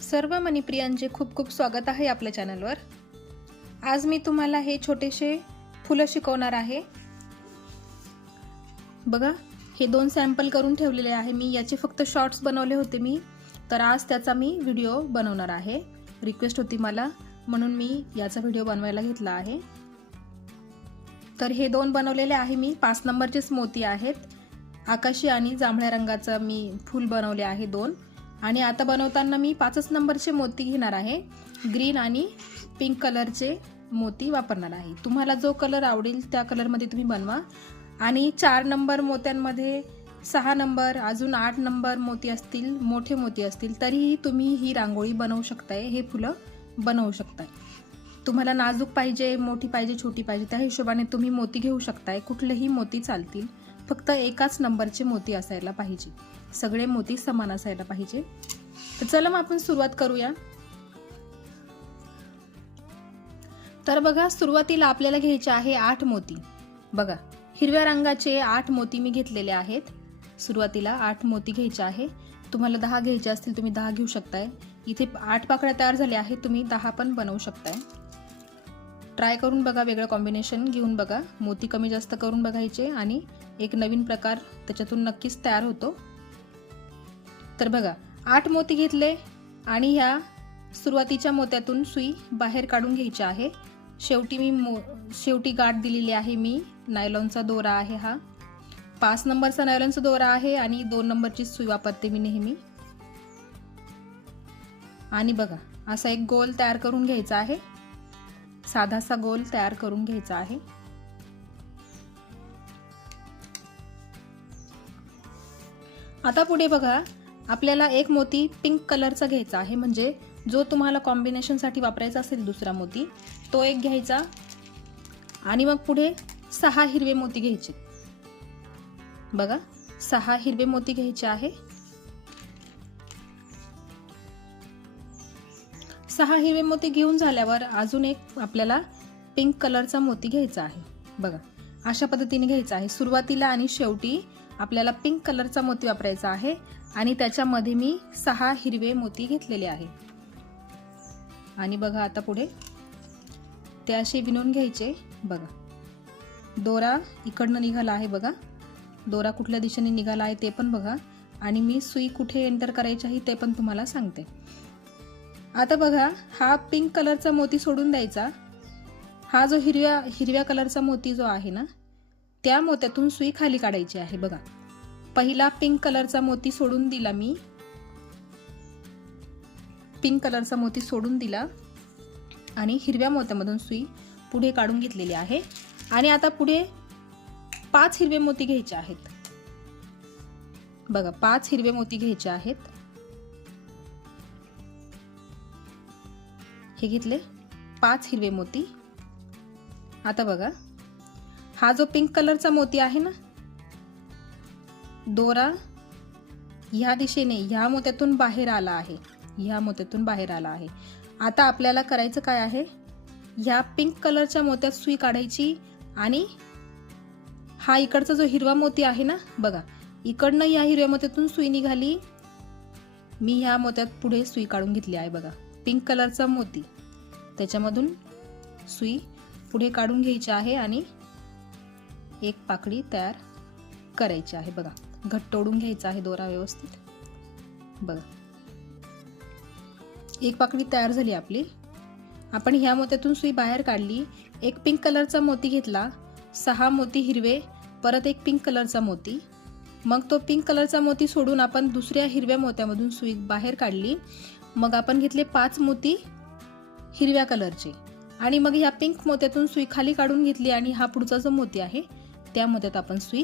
सर्व मनीप्रियांचे खूप खूप स्वागत आहे आपल्या चॅनलवर. आज मी तुम्हाला हे छोटेसे फुलं शिकवणार आहे. बघा हे दोन सॅम्पल करून ठेवलेले आहे मी. याचे फक्त शॉर्ट्स बनवले होते मी. तर आज त्याचा मी व्हिडिओ बनवणार आहे. रिक्वेस्ट होती मला म्हणून मी याचा व्हिडिओ बनवायला घेतला आहे. तर हे दोन बनवलेले आहे मी. पाच नंबरचेच मोती आहेत. आकाशी आणि जांभळ्या रंगाचं मी फूल बनवले आहे दोन. आणि आता बनवताना मी पाचच नंबरचे मोती घेणार आहे. ग्रीन आणि पिंक कलरचे मोती वापरणार आहे. तुम्हाला जो कलर आवडेल त्या कलरमध्ये तुम्ही बनवा. आणि चार नंबर मोत्यांमध्ये सहा नंबर अजून आठ नंबर मोती असतील मोठे मोती असतील तरीही तुम्ही ही रांगोळी बनवू शकताय हे फुलं बनवू शकताय. तुम्हाला नाजूक पाहिजे मोठी पाहिजे छोटी पाहिजे त्या हिशोबाने तुम्ही मोती घेऊ शकताय. कुठलेही मोती चालतील. फक्त एकाच नंबरचे मोती असायला पाहिजे. सगळे मोती समान असायला पाहिजे. तर चला मग आपण सुरुवात करूया. तर बघा सुरुवातीला आपल्याला घ्यायचे आहे आठ मोती. बघा हिरव्या रंगाचे आठ मोती मी घेतलेले आहेत. सुरुवातीला आठ मोती घ्यायचे आहे. तुम्हाला दहा घ्यायचे असतील तुम्ही दहा घेऊ शकताय. इथे आठ पाकळ्या तयार झाल्या आहेत तुम्ही दहा पण बनवू शकताय. ट्राय करून बघा वेगळं कॉम्बिनेशन घेऊन बघा. मोती कमी जास्त करून बघायचे आणि एक नवीन प्रकार त्याच्यातून नक्कीच तयार होतो. तर बघा आठ मोती घेतले आणि ह्या सुरुवातीच्या मोत्यातून सुई बाहेर काढून घ्यायची आहे. शेवटी मी मो शेवटी गाठ दिलेली आहे मी. नायलॉनचा दोरा आहे हा. पाच नंबरचा नायलॉनचा दोरा आहे आणि दोन नंबरची सुई वापरते मी नेहमी. आणि बघा असा एक गोल तयार करून घ्यायचा आहे. साधासा गोल तयार करून घ्यायचा आहे. आता पुढे बघा आपल्याला एक मोती पिंक कलरचा घ्यायचा आहे. म्हणजे जो तुम्हाला कॉम्बिनेशनसाठी वापरायचा असेल दुसरा मोती तो एक घ्यायचा. आणि मग पुढे सहा हिरवे मोती घ्यायचे. बघा सहा हिरवे मोती घ्यायचे आहे. सहा हिरवे मोती घेऊन झाल्यावर अजून एक आपल्याला पिंक कलरचा मोती घ्यायचा आहे. बघा अशा पद्धतीने घ्यायचा आहे. सुरुवातीला आणि शेवटी आपल्याला पिंक कलरचा मोती वापरायचा आहे आणि त्याच्यामध्ये मी सहा हिरवे मोती घेतलेले आहे. आणि बघा आता पुढे. ते असे विणून घ्यायचे. बघा. दोरा इकडनं निघाला आहे बघा. दोरा कुठल्या दिशेने निघाला आहे ते पण बघा. आणि मी सुई कुठे एंटर करायची आहे ते पण तुम्हाला सांगते. आता बघा हा पिंक कलरचा मोती सोडून द्यायचा. हा जो हिरव्या हिरव्या कलरचा मोती जो आहे ना त्या मोत्यातून सुई खाली काढायची आहे बघा. पहिला पिंक कलरचा मोती सोडून दिला मी. पिंक कलरचा मोती सोडून दिला. आणि हिरव्या मोत्यामधून सुई पुढे काढून घेतलेली आहे. आणि आता पुढे पाच हिरवे मोती घ्यायचे आहेत. बघा पाच हिरवे मोती घ्यायचे आहेत. हे घेतले. पाच हिरवे मोती. आता बघा. हा जो पिंक कलरचा मोती आहे ना दोरा ह्या दिशेने ह्या मोत्यातून बाहेर आला आहे. ह्या मोत्यातून बाहेर आला आहे. आता आपल्याला करायचं काय आहे? ह्या पिंक कलरच्या मोत्यात सुई काढायची आणि हा इकडचा जो हिरवा मोती आहे ना बघा. इकडनं या हिरव्या मोत्यातून सुई निघाली. मी ह्या मोत्यात पुढे सुई काढून घेतली आहे बघा. पिंक कलरचा मोती. त्याच्यामधून सुई पुढे काढून घ्यायची आहे आणि एक पाकळी तयार करायची आहे. बघा घट्ट ओढून घ्यायचा आहे दोरा व्यवस्थित. बघा. एक पाकळी तयार झाली आपली. आपण ह्या मोत्यातून सुई बाहेर काढली. एक पिंक कलरचा मोती घेतला. सहा मोती हिरवे परत एक पिंक कलरचा मोती. मग तो पिंक कलरचा मोती सोडून आपण दुसऱ्या हिरव्या मोत्यामधून सुई बाहेर काढली. मग आपण घेतले पाच मोती हिरव्या कलरचे. आणि मग ह्या पिंक मोत्यातून सुई खाली काढून घेतली आणि हा पुढचा जो मोती आहे त्या मोत्यात आपण सुई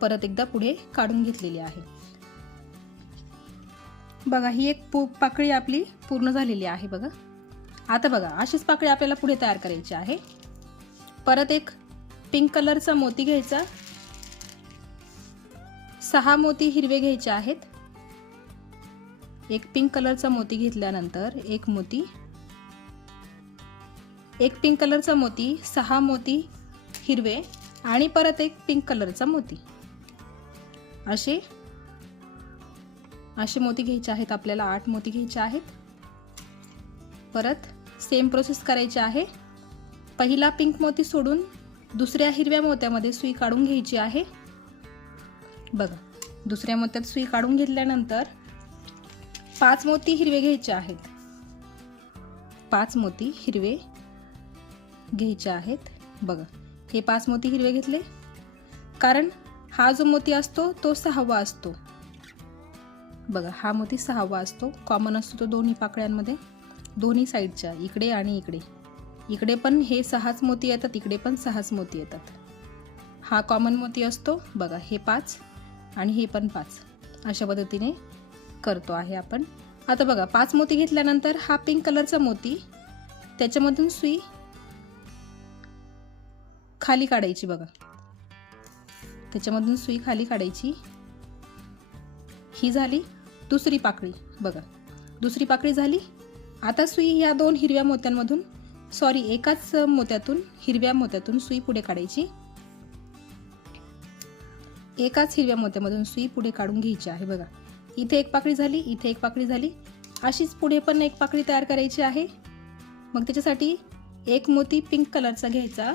परत एकदा पुढे काढून घेतलेली आहे. बघा ही एक पू पाकळी आपली पूर्ण झालेली आहे बघा. आता बघा अशीच पाकळी आपल्याला पुढे तयार करायची आहे. परत एक पिंक कलरचा मोती घ्यायचा. सहा मोती हिरवे घ्यायचे आहेत. एक पिंक कलरचा मोती घेतल्यानंतर एक मोती एक पिंक कलरचा मोती सहा मोती हिरवे आणि परत एक पिंक कलरचा मोती. असे असे मोती घ्यायचे आहेत आपल्याला आठ मोती घ्यायचे आहेत. परत सेम प्रोसेस करायची आहे. पहिला पिंक मोती सोडून दुसऱ्या हिरव्या मोत्यामध्ये सुई काढून घ्यायची आहे. बघा दुसऱ्या मोत्यात सुई काढून घेतल्यानंतर पाच मोती हिरवे घ्यायचे आहेत. पाच मोती हिरवे घ्यायचे आहेत. बघा हे पाच मोती हिरवे घेतले. कारण हा जो मोती असतो तो सहावा असतो. बघा हा मोती सहावा असतो. कॉमन असतो तो दोन्ही पाकळ्यांमध्ये. दोन्ही साईडच्या इकडे आणि इकडे. इकडे पण हे सहाच मोती येतात इकडे पण सहाच मोती येतात. हा कॉमन मोती असतो. बघा हे पाच आणि हे पण पाच. अशा पद्धतीने करतो आहे आपण. आता बघा पाच मोती घेतल्यानंतर हा पिंक कलरचा मोती त्याच्यामधून सुई खाली काढायची बघा. त्याच्यामधून सुई खाली काढायची. ही झाली दुसरी पाकळी बघा. दुसरी पाकळी झाली. आता सुई या दोन हिरव्या मोत्यांमधून सॉरी एकाच मोत्यातून हिरव्या मोत्यातून सुई पुढे काढायची. एकाच हिरव्या मोत्यामधून सुई पुढे काढून घ्यायची आहे बघा. इथे एक पाकळी झाली इथे एक पाकळी झाली. अशीच पुढे पण एक पाकळी तयार करायची आहे. मग त्याच्यासाठी एक मोती पिंक कलरचा घ्यायचा.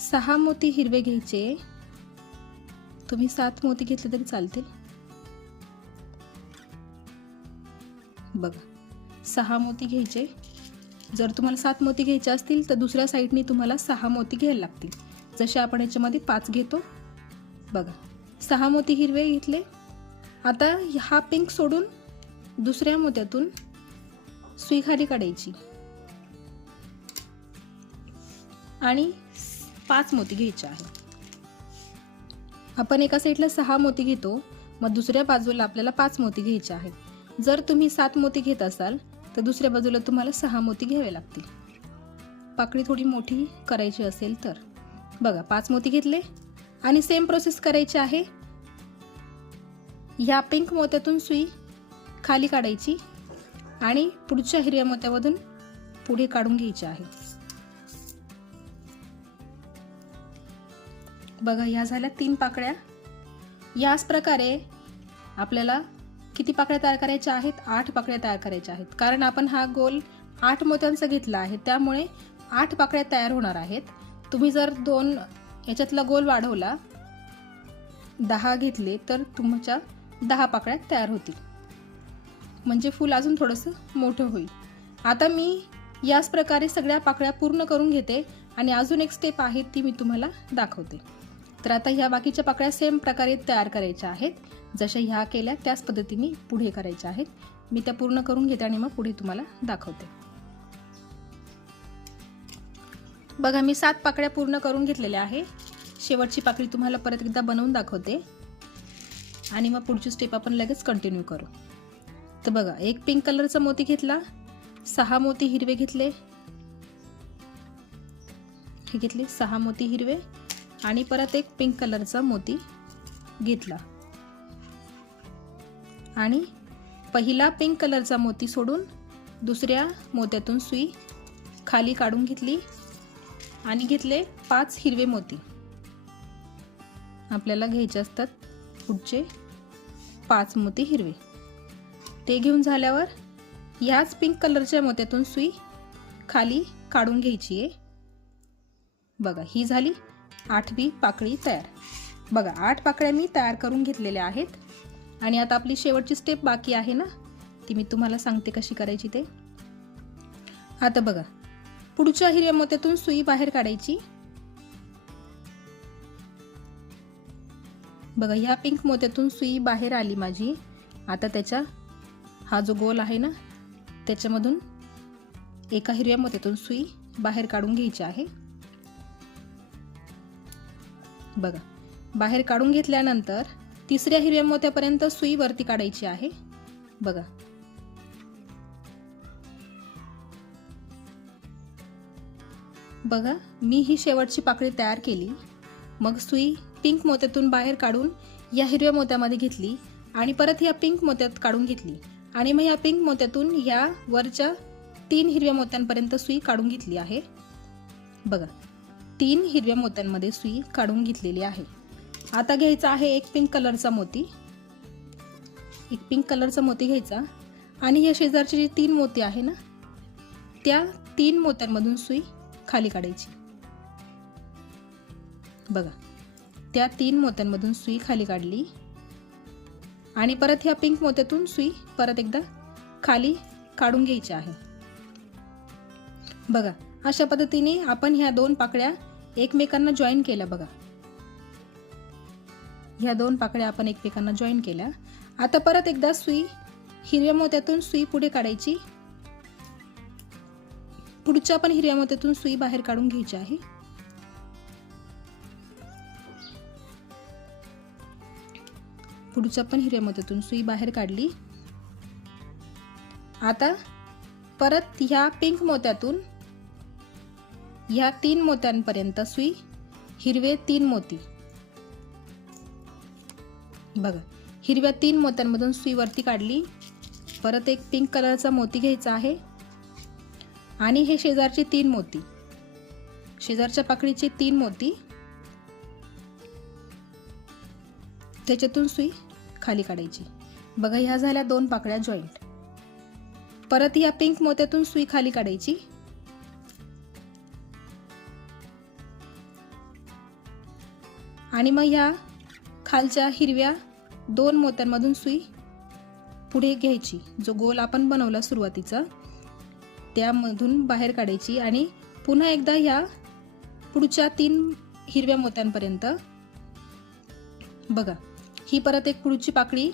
सहा मोती हिरवे घ्यायचे. तुम्ही सात मोती घेतले तरी चालतील. बघा सहा मोती घ्यायचे. जर तुम्हाला सात मोती घ्यायचे असतील तर दुसऱ्या साईडने तुम्हाला सहा मोती घ्यायला लागतील. जसे आपण याच्यामध्ये पाच घेतो. बघा सहा मोती हिरवे घेतले. आता हा पिंक सोडून दुसऱ्या मोत्यातून सुई खाली काढायची. आणि पाच मोती घ्यायच्या आहे आपण एका साईडला सहा मोती घेतो मग दुसऱ्या बाजूला आपल्याला पाच मोती घ्यायचे आहेत. जर तुम्ही सात मोती घेत असाल तर दुसऱ्या बाजूला तुम्हाला सहा मोती घ्यावे लागतील. पाकळी थोडी मोठी करायची असेल तर. बघा पाच मोती घेतले आणि सेम प्रोसेस करायची आहे. ह्या पिंक मोत्यातून सुई खाली काढायची आणि पुढच्या हिरव्या मोत्यामधून पुढे काढून घ्यायची आहे. बघा ह्या झाल्या तीन पाकळ्या. याच प्रकारे आपल्याला किती पाकळ्या तयार करायच्या आहेत? आठ पाकळ्या तयार करायच्या आहेत. कारण आपण हा गोल आठ मोत्यांचा घेतला आहे. त्यामुळे आठ पाकळ्या तयार होणार आहेत. तुम्ही जर दोन याच्यातला गोल वाढवला दहा घेतले तर तुमच्या दहा पाकळ्या तयार होतील. म्हणजे फूल अजून थोडंसं मोठं होईल. आता मी याच प्रकारे सगळ्या पाकळ्या पूर्ण करून घेते आणि अजून एक स्टेप आहे ती मी तुम्हाला दाखवते. तर आता ह्या बाकीच्या पाकळ्या सेम प्रकारे तयार करायच्या आहेत. जशा ह्या केल्या त्याच पद्धतीने पुढे करायच्या आहेत. मी त्या पूर्ण करून घेते आणि मग पुढे तुम्हाला दाखवते. बघा मी सात पाकळ्या पूर्ण करून घेतलेल्या आहे. शेवटची पाकळी तुम्हाला परत एकदा बनवून दाखवते. आणि मग पुढची स्टेप आपण लगेच कंटिन्यू करू. तर बघा एक पिंक कलरचा मोती घेतला सहा मोती हिरवे घेतले. हे घेतले सहा मोती हिरवे. आणि परत एक पिंक कलरचा मोती घेतला. आणि पहिला पिंक कलरचा मोती सोडून दुसऱ्या मोत्यातून सुई खाली काढून घेतली आणि घेतले पाच हिरवे मोती. आपल्याला घ्यायचे असतात पुढचे पाच मोती हिरवे. ते घेऊन झाल्यावर ह्याच पिंक कलरच्या मोत्यातून सुई खाली काढून घ्यायची आहे. बघा ही झाली आठवी पाकळी तयार. बघा आठ पाकळ्या मी तयार करून घेतलेल्या आहेत. आणि आता आपली शेवटची स्टेप बाकी आहे ना? ती मी तुम्हाला सांगते कशी करायची ते. आता बघा पुढच्या हिरव्या मोत्यातून सुई बाहेर काढायची. बघा ह्या पिंक मोत्यातून सुई बाहेर आली माझी. आता त्याच्या हा जो गोल आहे ना त्याच्यामधून एका हिरव्या मोत्यातून सुई बाहेर काढून घ्यायची आहे. बघा बाहेर काढून घेतल्यानंतर तिसऱ्या हिरव्या मोत्यापर्यंत सुई वरती काढायची आहे. बघा. बघा मी ही शेवटची पाकळी तयार केली. मग सुई पिंक मोत्यातून बाहेर काढून या हिरव्या मोत्यामध्ये घेतली आणि परत या पिंक मोत्यात काढून घेतली. आणि मग या पिंक मोत्यातून या वरच्या तीन हिरव्या मोत्यांपर्यंत सुई काढून घेतली आहे. बघा तीन हिरव्या मोत्यांमध्ये सुई काढून घेतलेली आहे. आता घ्यायचा आहे एक पिंक कलरचा मोती. एक पिंक कलरचा मोती घ्यायचा. आणि या शेजारचे जे तीन मोती आहे ना त्या तीन मोत्यांमधून सुई खाली काढायची. बघा त्या तीन मोत्यांमधून सुई खाली काढली. आणि परत ह्या पिंक मोत्यातून सुई परत एकदा खाली काढून घ्यायची आहे. बघा अशा पद्धतीने आपण ह्या दोन पाकळ्या एकमेकांना जॉईन केल्या बघा. ह्या दोन पाकळ्या आपण एकमेकांना जॉईन केल्या. आता परत एकदा सुई हिरव्या मोत्यातून सुई पुढे काढायची. पुढच्या पण हिरव्या मोत्यातून सुई बाहेर काढून घ्यायची आहे. पुढच्या पण हिऱ्या मदतून सुई बाहेर काढली. आता परत ह्या पिंक मोत्यातून ह्या तीन मोत्यांपर्यंत सुई हिरवे तीन मोती. बघा हिरव्या तीन मोत्यांमधून सुई वरती काढली. परत एक पिंक कलरचा मोती घ्यायचा आहे. आणि हे शेजारचे तीन मोती. शेजारच्या पाकळीचे तीन मोती. त्याच्यातून सुई खाली काढायची. बघा ह्या झाल्या दोन पाकळ्या जॉईंट परत या पिंक मोत्यातून सुई खाली काढायची. आणि मग ह्या खालच्या हिरव्या दोन मोत्यांमधून सुई पुढे घ्यायची जो गोल आपण बनवला सुरुवातीचा. त्यामधून बाहेर काढायची आणि पुन्हा एकदा ह्या पुढच्या तीन हिरव्या मोत्यांपर्यंत. बघा ही परत एक पुढची पाकळी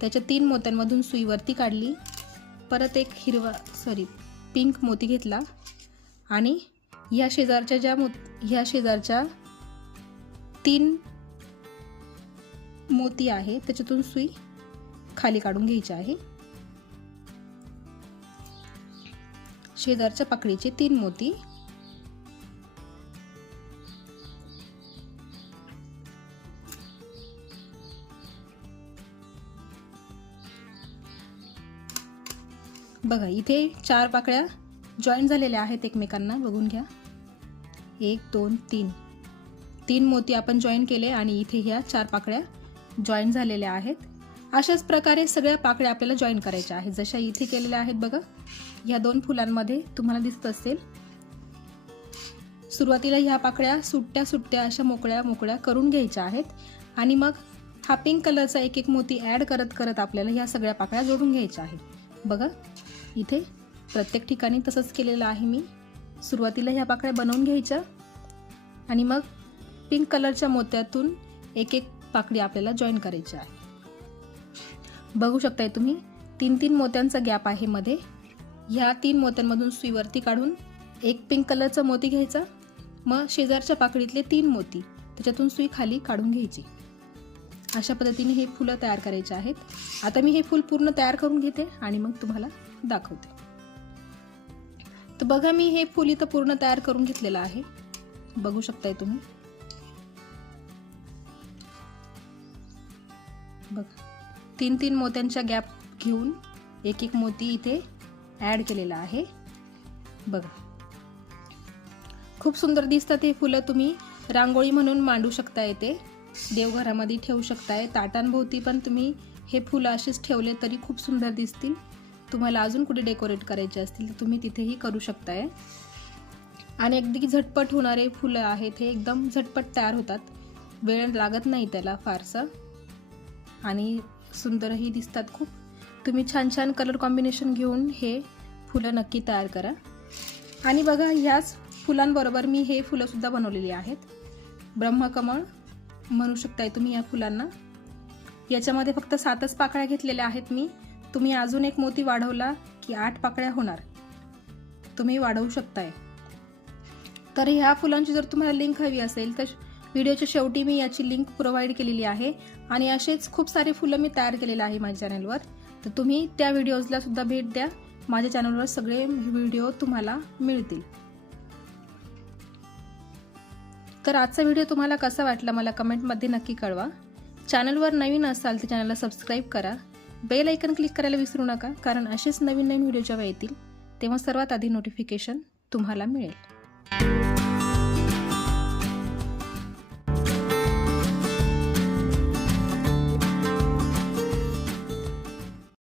त्याच्या तीन मोत्यांमधून सुईवरती काढली परत एक हिरवा सॉरी पिंक मोती घेतला आणि ह्या शेजारच्या ज्या मो ह्या शेजारच्या तीन मोती आहे त्याच्यातून सुई खाली काढून घ्यायची आहे. शेजारच्या पाकळीचे तीन मोती बघा इथे चार पाकळ्या जॉईन झालेल्या आहेत एकमेकांना बघून घ्या. एक दोन तीन. तीन मोती आपण जॉईन केले आणि इथे ह्या चार पाकळ्या जॉईन झालेल्या आहेत. अशाच प्रकारे सगळ्या पाकळ्या आपल्याला जॉईन करायच्या आहेत. जशा इथे केलेल्या आहेत बघा ह्या दोन फुलांमध्ये तुम्हाला दिसत असेल. सुरुवातीला ह्या पाकळ्या सुट्ट्या सुट्ट्या अशा मोकळ्या मोकळ्या करून घ्यायच्या आहेत. आणि मग हा पिंक कलरचा एक एक मोती ॲड करत करत आपल्याला ह्या सगळ्या पाकळ्या जोडून घ्यायच्या आहेत. बघा इथे प्रत्येक ठिकाणी तसंच केलेलं आहे मी. सुरुवातीला ह्या पाकळ्या बनवून घ्यायच्या. आणि मग पिंक कलरच्या मोत्यातून एक एक पाकळी आपल्याला जॉईन करायची आहे. बघू शकताय तुम्ही तीन तीन मोत्यांचा गॅप आहे मध्ये. ह्या तीन मोत्यांमधून सुईवरती काढून एक पिंक कलरचा मोती घ्यायचा. मग शेजारच्या पाकळीतले तीन मोती त्याच्यातून सुई खाली काढून घ्यायची. अशा पद्धतीने हे फुलं तयार करायचे आहेत. आता मी हे फूल पूर्ण तयार करून घेते आणि मग तुम्हाला दाखवते. तर बघा मी हे फुल इथं पूर्ण तयार करून घेतलेलं आहे. बघू शकताय तुम्ही. बघा. तीन तीन मोत्यांच्या गॅप घेऊन एक एक मोती इथे ॲड केलेला आहे. बघा. खूप सुंदर दिसतात हे फुलं तुम्ही रांगोळी म्हणून मांडू शकता येते. देवघरामध्ये ठेवू शकताय. ताटांभोवती पण तुम्ही हे फुलं असेच ठेवले तरी खूप सुंदर दिसतील. तुम्हाला अजून कुठे डेकोरेट करायचे असतील तर तुम्ही तिथेही करू शकताय. आणि अगदी झटपट होणारे फुलं आहेत हे एकदम झटपट तयार होतात. वेळ लागत नाही त्याला फारसा. आणि सुंदरही दिसतात खूप. तुम्ही छान छान कलर कॉम्बिनेशन घेऊन हे फुलं नक्की तयार करा. आणि बघा ह्याच फुलांबरोबर मी हे फुलंसुद्धा बनवलेली आहेत. ब्रह्मकमळ म्हणू शकताय तुम्ही या फुलांना. याच्यामध्ये फक्त सातच पाकळ्या घेतलेल्या आहेत मी. तुम्ही अजून एक मोती वाढवला की आठ पाकळ्या होणार. तुम्ही वाढवू शकताय. तर ह्या फुलांची जर तुम्हाला लिंक हवी असेल तर व्हिडिओच्या शेवटी मी याची लिंक प्रोव्हाइड केलेली आहे आणि असेच खूप सारे फुलं मी तयार केलेले आहे माझ्या चॅनलवर तर तुम्ही त्या व्हिडिओजला सुद्धा भेट द्या. माझ्या चॅनलवर सगळे व्हिडिओ तुम्हाला मिळतील. तर आजचा व्हिडिओ तुम्हाला कसा वाटला मला कमेंटमध्ये नक्की कळवा. चॅनलवर नवीन असाल तर चॅनलला सबस्क्राईब करा. बेल ऐकन क्लिक करायला विसरू नका कारण असेच नवीन नवीन व्हिडिओ जेव्हा येतील तेव्हा सर्वात आधी नोटिफिकेशन तुम्हाला मिळेल.